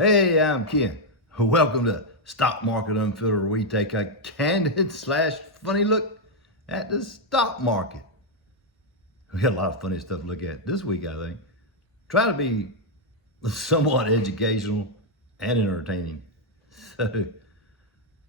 Hey, I'm Ken. Welcome to Stock Market Unfiltered, where we take a candid / funny look at the stock market. We got a lot of funny stuff to look at this week, I think. Try to be somewhat educational and entertaining. So,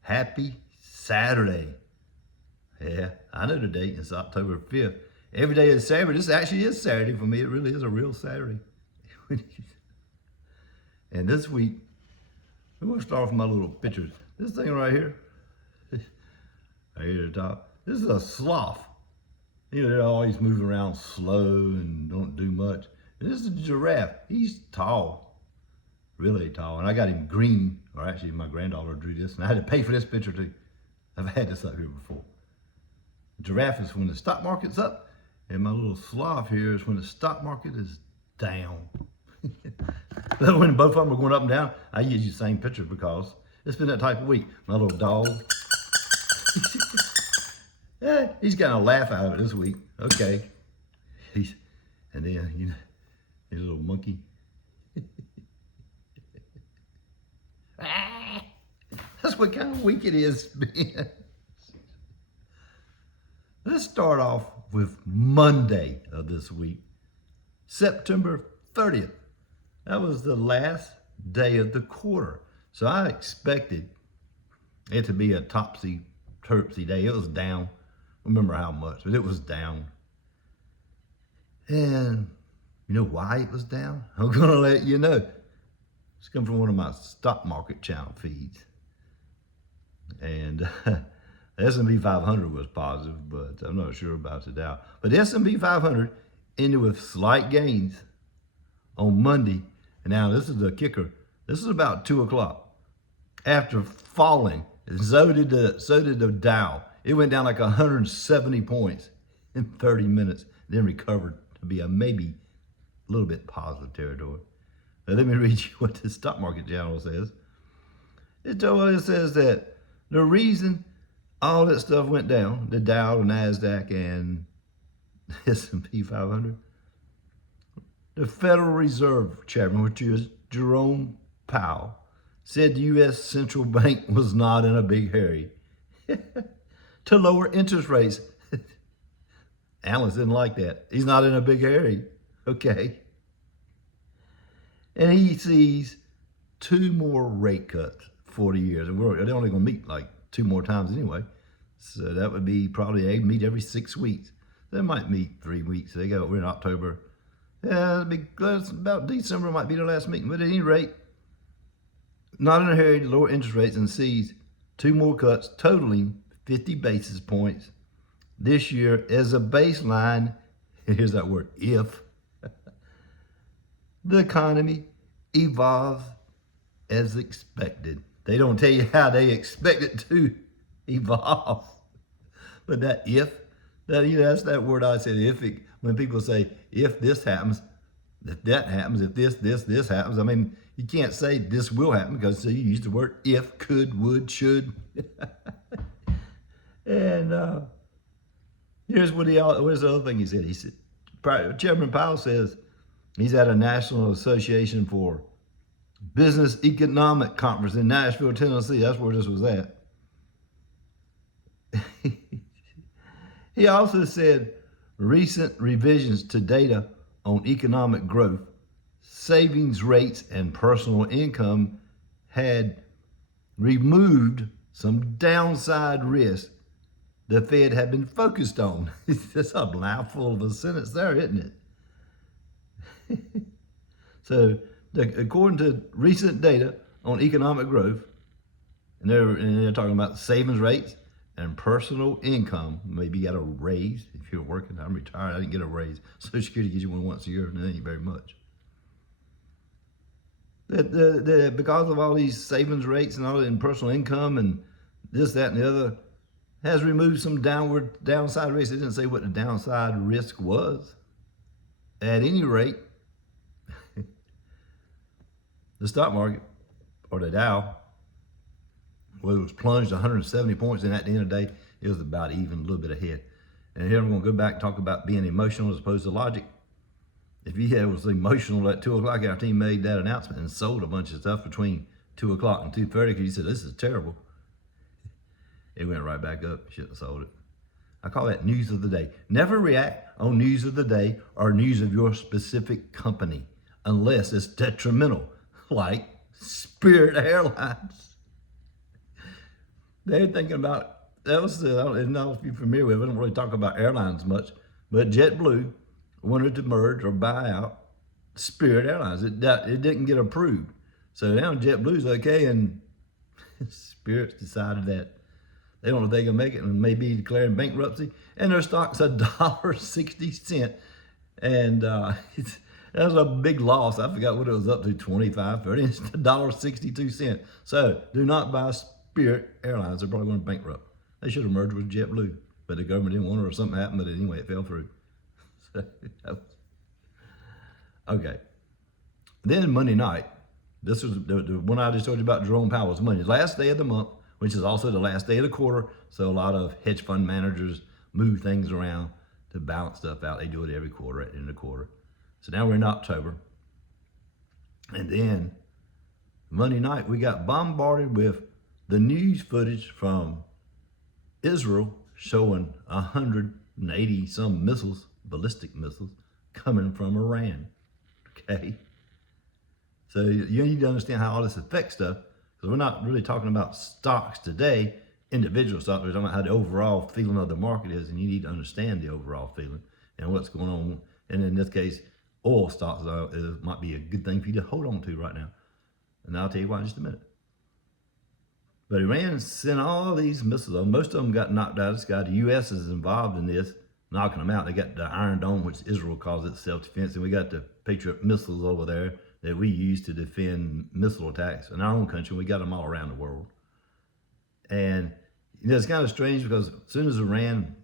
happy Saturday. Yeah, I know the date. It's October 5th. Every day is Saturday. This actually is Saturday for me. It really is a real Saturday. And this week, we're going to start with my little pictures. This thing right here, right here at the top, this is a sloth. You know, they're always moving around slow and don't do much. And this is a giraffe. He's tall, really tall. And I got him green, or actually my granddaughter drew this, and I had to pay for this picture too. I've had this up here before. The giraffe is when the stock market's up, and my little sloth here is when the stock market is down. But when both of them are going up and down, I use the same picture because it's been that type of week. My little dog, yeah, he's got a laugh out of it this week. Okay. And then, you know, his little monkey. That's what kind of week it is, man. Let's start off with Monday of this week, September 30th. That was the last day of the quarter. So I expected it to be a topsy-turvy day. It was down. I don't remember how much, but it was down. And you know why it was down? I'm going to let you know. It's come from one of my stock market channel feeds. And the S&P 500 was positive, but I'm not sure about the Dow. But the S&P 500 ended with slight gains on Monday. And now this is the kicker. This is about 2 o'clock. After falling, so did the Dow. It went down like 170 points in 30 minutes, then recovered to be a maybe a little bit positive territory. Now let me read you what the stock market channel says. It says that the reason all that stuff went down, the Dow, the NASDAQ, and S&P 500, the Federal Reserve Chairman, which is Jerome Powell, said the U.S. Central Bank was not in a big hurry to lower interest rates. Analysts didn't like that. He's not in a big hurry. Okay. And he sees 2 more rate cuts for the years. And they're only going to meet like 2 more times anyway. So that would be probably, they meet every 6 weeks. They might meet 3 weeks. We're in October. Yeah, it'll be about December might be the last meeting. But at any rate, not in a hurry to lower interest rates, and sees 2 more cuts totaling 50 basis points this year as a baseline. Here's that word, if the economy evolves as expected. They don't tell you how they expect it to evolve. But that if, that's that word I said, when people say, if this happens, if that happens, if this happens. I mean, you can't say this will happen because you use the word if, could, would, should. And here's where's the other thing he said. He said, Chairman Powell says he's at a National Association for Business Economic Conference in Nashville, Tennessee. That's where this was at. He also said recent revisions to data on economic growth, savings rates, and personal income had removed some downside risk the Fed had been focused on. That's a mouthful of a sentence there, isn't it? So, according to recent data on economic growth, and they're talking about savings rates and personal income. Maybe you got a raise if you're working. I'm retired. I didn't get a raise. Social Security gives you one once a year, and that ain't very much. Because of all these savings rates and all that, and personal income and this, that, and the other, has removed some downside risk. It didn't say what the downside risk was. At any rate, the stock market, or the Dow, well, it was plunged 170 points, and at the end of the day, it was about even, a little bit ahead. And here I'm going to go back and talk about being emotional as opposed to logic. if he was emotional at 2 o'clock, our team made that announcement and sold a bunch of stuff between 2 o'clock and 2:30 because he said, this is terrible. It went right back up. Shouldn't have sold it. I call that news of the day. Never react on news of the day or news of your specific company unless it's detrimental, like Spirit Airlines. They're thinking about, I don't know if you're familiar with it, I don't really talk about airlines much, but JetBlue wanted to merge or buy out Spirit Airlines. It didn't get approved. So now JetBlue's okay, and Spirit's decided that they don't know if they can make it and may be declaring bankruptcy. And their stock's $1.60. And that was a big loss. I forgot what it was up to, 25, 30. It's $1.62. So do not buy Spirit Airlines. They're probably going to bankrupt. They should have merged with JetBlue, but the government didn't want it or something happened. But anyway, it fell through. Okay. Then Monday night, this was the one I just told you about, Jerome Powell's Monday. Last day of the month, which is also the last day of the quarter. So a lot of hedge fund managers move things around to balance stuff out. They do it every quarter at the end of the quarter. So now we're in October. And then Monday night, we got bombarded with the news footage from Israel showing 180 some missiles, ballistic missiles, coming from Iran. Okay? So you need to understand how all this affects stuff, because we're not really talking about stocks today, individual stocks. We're talking about how the overall feeling of the market is, and you need to understand the overall feeling and what's going on. And in this case, oil stocks might be a good thing for you to hold on to right now. And I'll tell you why in just a minute. But Iran sent all these missiles. Most of them got knocked out of the sky. The U.S. is involved in this, knocking them out. They got the Iron Dome, which Israel calls it self-defense, and we got the Patriot missiles over there that we use to defend missile attacks in our own country. We got them all around the world. And it's kind of strange because as soon as Iran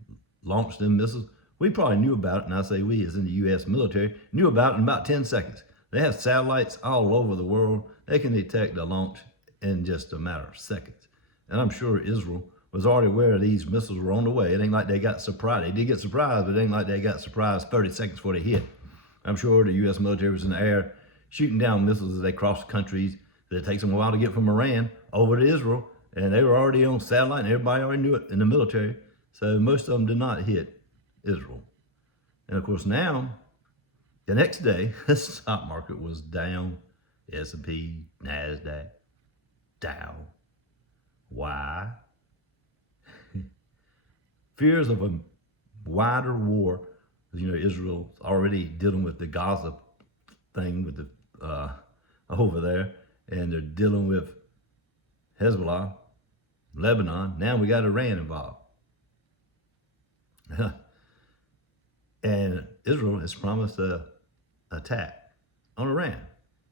launched them missiles, we probably knew about it, and I say we as in the U.S. military, knew about it in about 10 seconds. They have satellites all over the world. They can detect a launch in just a matter of seconds. And I'm sure Israel was already aware these missiles were on the way. It ain't like they got surprised. They did get surprised, but it ain't like they got surprised 30 seconds before they hit. I'm sure the U.S. military was in the air shooting down missiles as they crossed countries. It takes them a while to get from Iran over to Israel, and they were already on satellite, and everybody already knew it in the military. So most of them did not hit Israel. And of course now, the next day, the stock market was down. S&P, NASDAQ, Dow. Why? Fears of a wider war. Israel's already dealing with the Gaza thing with the over there, and they're dealing with Hezbollah, Lebanon. Now we got Iran involved. And Israel has promised an attack on Iran.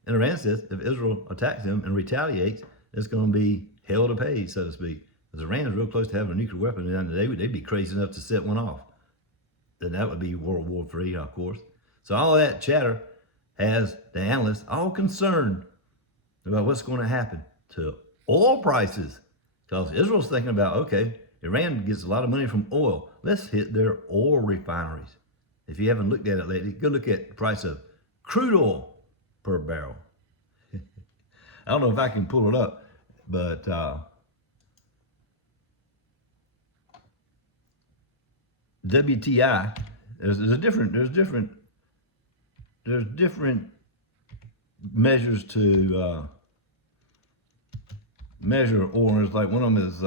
And Iran says if Israel attacks them and retaliates, it's going to be hell to pay, so to speak. Because Iran is real close to having a nuclear weapon, and they'd be crazy enough to set one off. Then that would be World War III, of course. So all of that chatter has the analysts all concerned about what's going to happen to oil prices. Because Israel's thinking about, okay, Iran gets a lot of money from oil. Let's hit their oil refineries. If you haven't looked at it lately, go look at the price of crude oil per barrel. I don't know if I can pull it up, but WTI, there's different measures to measure oil. It's like one of them is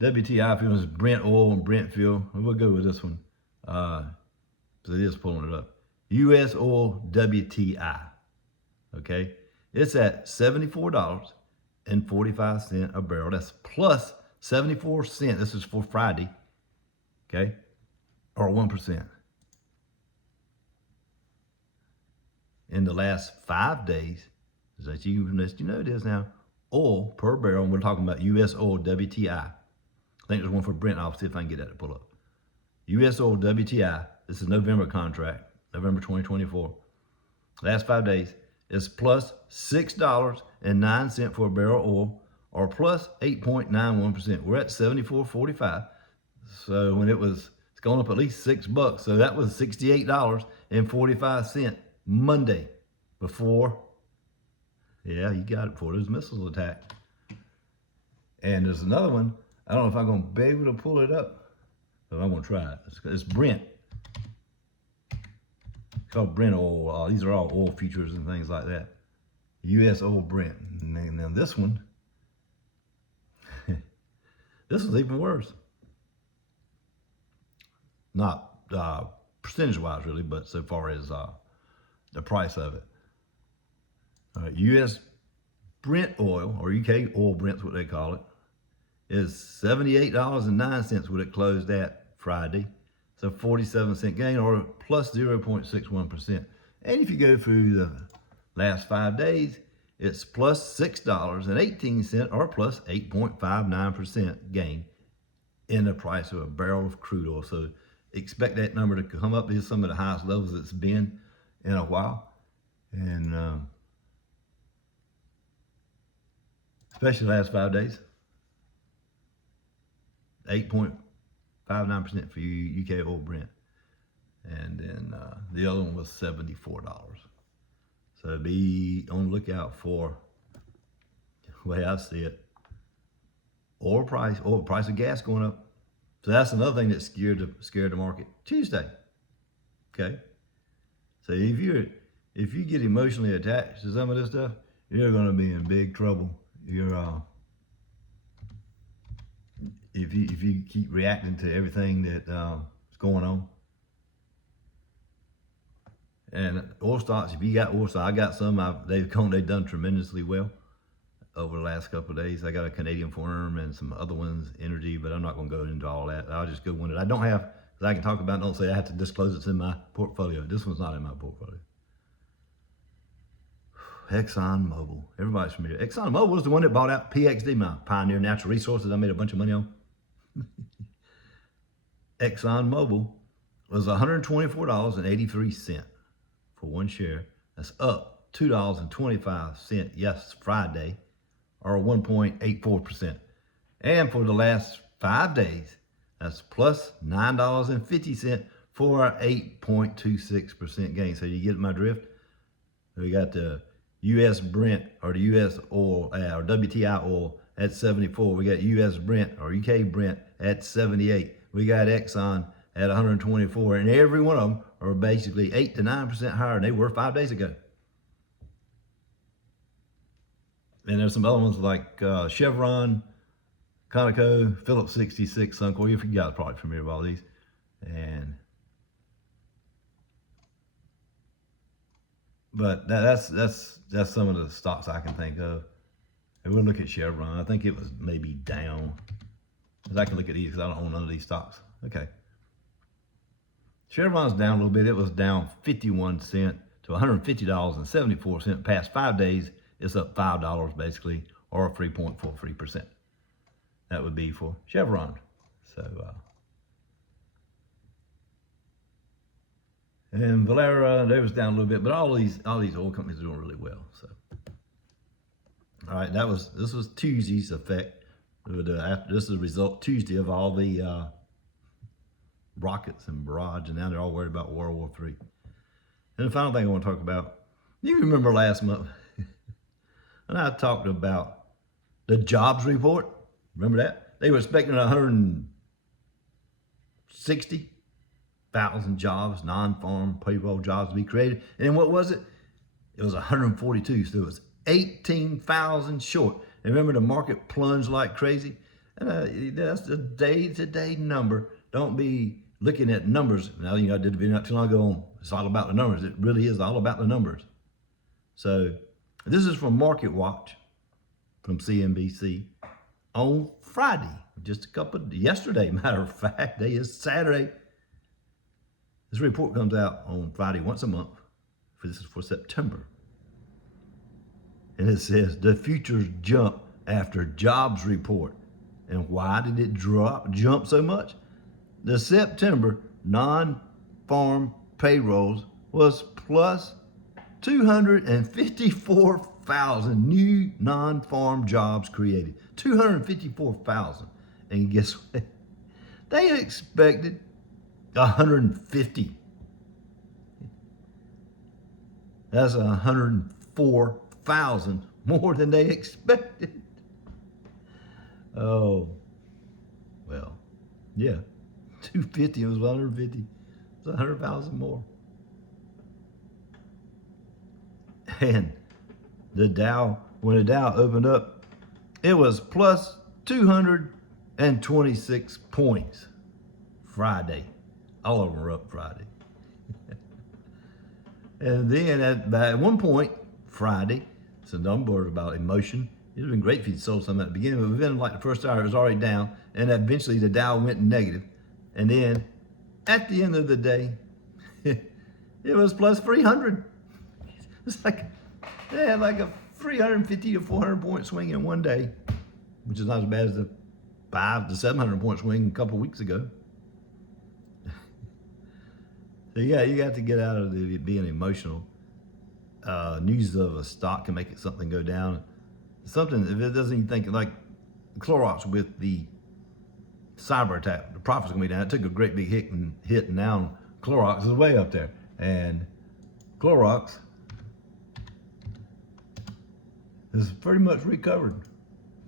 WTI fuel is Brent oil and Brent fuel. We'll go with this one. So it is pulling it up. U.S. oil WTI. Okay, it's at $74.45 a barrel. That's plus 74 cents. This is for Friday. Okay, or 1%. In the last 5 days, as you know this now, oil per barrel, and we're talking about U.S. oil WTI. I think there's one for Brent. I'll see if I can get that to pull up. U.S. oil WTI, this is November contract, November 2024. Last 5 days, is plus $6.09 for a barrel of oil, or plus 8.91%. We're at 74.45. So when it was It's going up at least $6. So that was $68.45 Monday before, yeah, you got it, before those missiles attacked. And there's another one. I don't know if I'm going to be able to pull it up, but I'm going to try it. It's Brent. It's called Brent oil. These are all oil futures and things like that. U.S. oil Brent. And now this one, this is even worse. Not percentage-wise, really, but so far as the price of it. U.S. Brent oil, or UK oil Brent's what they call it, is $78.09 what it closed at Friday. So 47-cent gain, or plus 0.61%. And if you go through the last 5 days, it's plus $6.18, or plus 8.59% gain in the price of a barrel of crude oil. So expect that number to come up to some of the highest levels it's been in a while. And especially the last 5 days. 8.59% for UK oil Brent. And then the other one was $74. So be on the lookout for, the way I see it, oil price of gas going up. So that's another thing that scared the market Tuesday. Okay. So if you get emotionally attached to some of this stuff, you're going to be in big trouble. If you keep reacting to everything that is going on. And oil stocks, if you got oil stocks, I got some. They've done tremendously well over the last couple of days. I got a Canadian firm and some other ones, energy, but I'm not going to go into all that. I'll just go one that I don't have, that I can talk about. Don't say I have to disclose it's in my portfolio. This one's not in my portfolio. Exxon Mobil. Everybody's familiar. Exxon Mobil is the one that bought out PXD, my Pioneer Natural Resources. I made a bunch of money on. Exxon Mobil was $124.83 for one share. That's up $2.25 Friday, or 1.84%. And for the last 5 days, that's plus $9.50 for an 8.26% gain. So you get my drift? We got the U.S. Brent, or the U.S. oil, or WTI oil at 74. We got U.S. Brent, or UK Brent at 78. We got Exxon at 124. And every one of them are basically 8 to 9% higher than they were 5 days ago. And there's some other ones like Chevron, Conoco, Phillips 66, Suncor. You guys are probably familiar with all these. But that's some of the stocks I can think of. And we'll look at Chevron. I think it was maybe down. Because I can look at these because I don't own none of these stocks. Okay. Chevron's down a little bit. It was down 51 cents to $150.74. Past 5 days, it's up $5 basically, or 3.43%. That would be for Chevron. So, and Valera, they was down a little bit, but all these oil companies are doing really well. So, all right, this was Tuesday's effect. This is the result Tuesday of all the rockets and barrage, and now they're all worried about World War III. And the final thing I want to talk about, you remember last month, and I talked about the jobs report. Remember that? They were expecting 160,000 jobs, non-farm payroll jobs to be created. And what was it? It was 142, so it was 18,000 short. And remember, the market plunged like crazy. And that's the day-to-day number. Don't be looking at numbers. Now, I did a video not too long ago on it's all about the numbers. It really is all about the numbers. So this is from Market Watch from CNBC on Friday, yesterday, matter of fact. Today is Saturday. This report comes out on Friday once a month. This is for September. And it says the futures jump after jobs report. And why did it jump so much? The September non-farm payrolls was plus 254,000 new non-farm jobs created. 254,000. And guess what? They expected 150. That's 104,000 more than they expected. Oh, well, yeah, 250, it was 150. It's 100,000 more. And the Dow, when the Dow opened up, it was plus 226 points Friday. All of them were up Friday. And then at one point, Friday, it's a number about emotion. It would have been great if you'd sold some at the beginning, but within like the first hour, it was already down. And eventually the Dow went negative. And then at the end of the day, it was plus 300. It's like, they had like a 350 to 400 point swing in one day, which is not as bad as the 500 to 700 point swing a couple of weeks ago. So yeah, you got to get out of being emotional. News of a stock can make it something go down. Something, if it doesn't even think, like Clorox with the cyber attack, the profits gonna be down. It took a great big hit, and now Clorox is way up there. And Clorox is pretty much recovered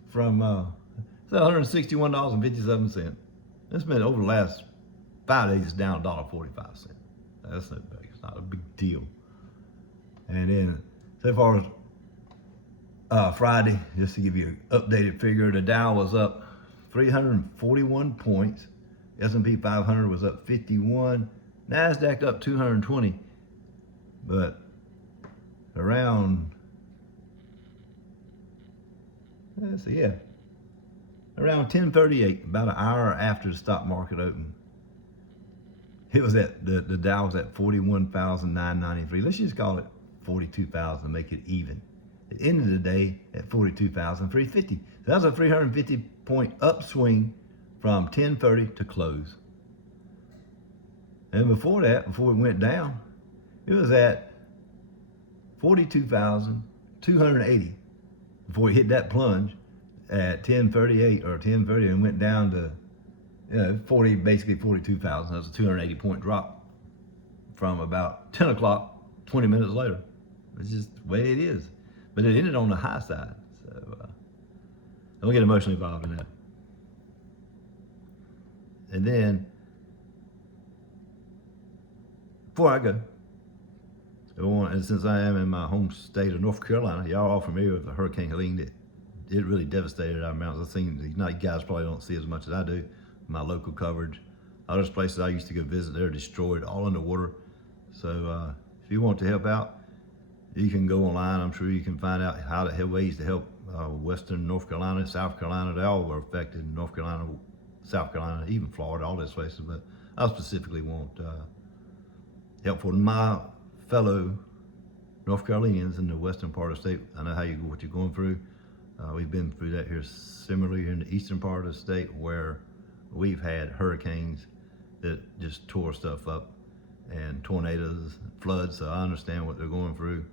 from $161.57. It's been over the last 5 days, it's down $1.45. That's no big, it's not a big deal. And then so far as Friday, just to give you an updated figure, the Dow was up 341 points. S&P 500 was up 51. NASDAQ up 220. But around, let's see, yeah, around 10:38, about an hour after the stock market opened, it was at the Dow was at 41,993. Let's just call it 42,000 to make it even. At the end of the day at 42,350. So that was a 350 point upswing from 10:30 to close. And before that, before it went down, it was at 42,280 before it hit that plunge at 10:38 or 10:30 and went down to basically 42,000. That's a 280 point drop from about 10 o'clock, 20 minutes later. It's just the way it is. But it ended on the high side. So don't get emotionally involved in that. And then, before I go, and since I am in my home state of North Carolina, y'all all familiar with the Hurricane Helene that it really devastated our mountains. I've seen, you guys probably don't see as much as I do, my local coverage. Other places I used to go visit, they're destroyed, all underwater. So if you want to help out, you can go online. I'm sure you can find out how to have ways to help Western North Carolina, South Carolina. They all were affected. North Carolina, South Carolina, even Florida, all those places. But I specifically want help for my fellow North Carolinians in the western part of the state. I know what you're going through. We've been through that here similarly here in the eastern part of the state, where we've had hurricanes that just tore stuff up, and tornadoes, floods. So I understand what they're going through.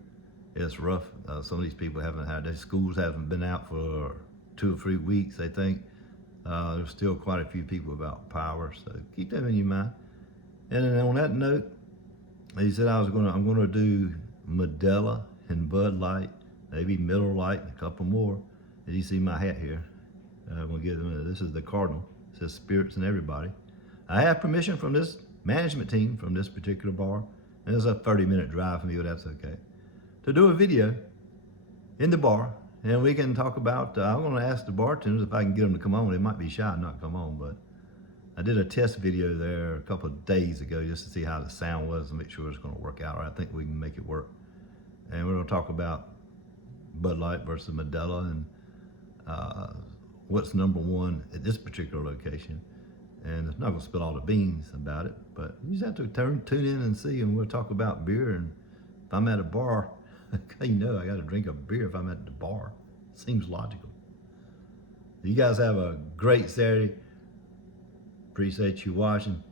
It's rough. Some of these people their schools haven't been out for 2 or 3 weeks, they think. There's still quite a few people without power, so keep that in your mind. And then on that note, he said I'm gonna do Modelo and Bud Light, maybe Miller Lite, and a couple more. As you see my hat here, I'm gonna give them. This is the Cardinal. It says Spirits and Everybody. I have permission from this management team from this particular bar, and it's a 30-minute drive from me, but that's okay, to do a video in the bar, and we can talk about. I'm gonna ask the bartenders if I can get them to come on. They might be shy and not come on, but I did a test video there a couple of days ago just to see how the sound was and make sure it's going to work out. I think we can make it work. And we're going to talk about Bud Light versus Modelo and what's number one at this particular location. And I'm not going to spill all the beans about it, but you just have to tune in and see, and we'll talk about beer. And if I'm at a bar, I got to drink a beer if I'm at the bar. Seems logical. You guys have a great Saturday. Appreciate you watching.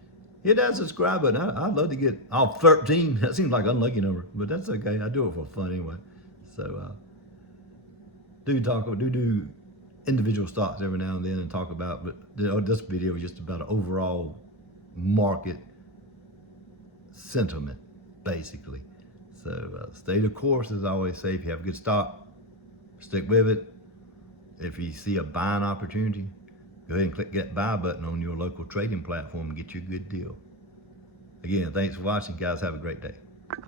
Hit that subscribe button. I'd love to get all 13. That seems like an unlucky number, but that's okay. I do it for fun anyway. So do individual stocks every now and then and talk about, but this video is just about an overall market sentiment, basically. So stay the course, as I always say. If you have a good stock, stick with it. If you see a buying opportunity, go ahead and click that buy button on your local trading platform and get you a good deal. Again, thanks for watching, guys. Have a great day.